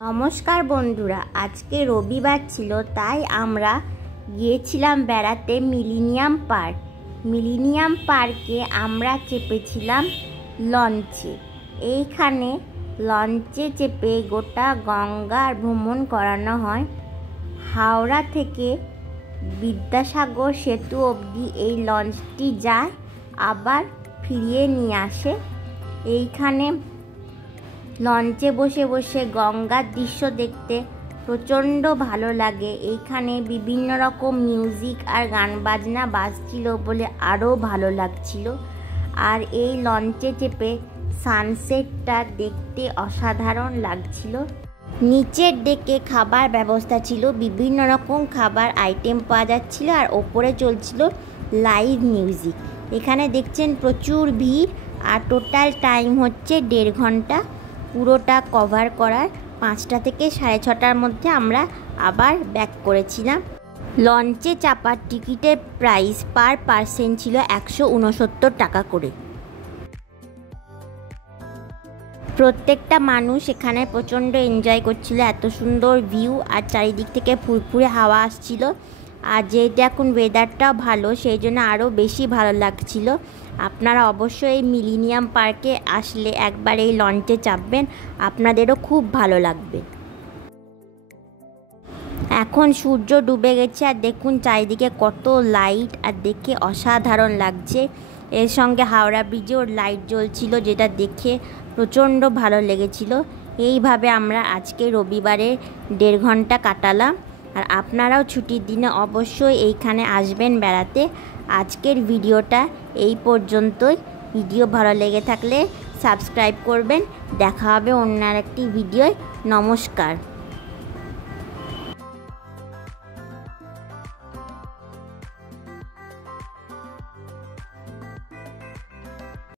নমস্কার বন্ধুরা, আজকে রবিবার ছিল, তাই আমরা গিয়েছিলাম বেড়াতে মিলেনিয়াম পার্কে আমরা চেপেছিলাম লঞ্চে। এইখানে লঞ্চে চেপে গোটা গঙ্গার ভ্রমণ করানো হয়। হাওড়া থেকে বিদ্যাসাগর সেতু অবধি এই লঞ্চটি যায়, আবার ফিরিয়ে নিয়ে আসে। এইখানে লঞ্চে বসে বসে গঙ্গার দৃশ্য দেখতে প্রচণ্ড ভালো লাগে। এইখানে বিভিন্ন রকম মিউজিক আর গান বাজনা বাজছিল বলে আরও ভালো লাগছিল। আর এই লঞ্চে চেপে সানসেটটা দেখতে অসাধারণ লাগছিল। নিচের ডেকে খাবার ব্যবস্থা ছিল, বিভিন্ন রকম খাবার আইটেম পাওয়া যাচ্ছিল, আর ওপরে চলছিল লাইভ মিউজিক। এখানে দেখছেন প্রচুর ভিড়, আর টোটাল টাইম হচ্ছে 1.5 ঘন্টা পুরোটা কভার করার। 5টা থেকে 6:30টার মধ্যে আমরা আবার ব্যাক করেছিলাম। লঞ্চে চাপার টিকিটের প্রাইস পার পার্সন ছিল 169 টাকা করে। প্রত্যেকটা মানুষ এখানে প্রচণ্ড এনজয় করছিল, এত সুন্দর ভিউ আর চারিদিক থেকে ফুরফুরে হাওয়া আসছিল। আর যেহেতু এখন ওয়েদারটাও ভালো, সেই জন্য আরও বেশি ভালো লাগছিল। আপনারা অবশ্যই এই মিলেনিয়াম পার্কে আসলে একবার এই লঞ্চে চাপবেন, আপনাদেরও খুব ভালো লাগবে। এখন সূর্য ডুবে গেছে, আর দেখুন চারিদিকে কত লাইট, আর দেখে অসাধারণ লাগছে। এর সঙ্গে হাওড়া ব্রিজেও লাইট জ্বলছিল, যেটা দেখে প্রচণ্ড ভালো লেগেছিল। এইভাবে আমরা আজকে রবিবারে 1.5 ঘন্টা কাটালাম। আর আপনারাও ছুটির দিনে অবশ্যই এইখানে আসবেন বেড়াতে। আজকের ভিডিওটা এই পর্যন্তই। ভিডিও ভালো লেগে থাকলে সাবস্ক্রাইব করবেন। দেখা হবে অন্য আরেকটি ভিডিওয়। নমস্কার।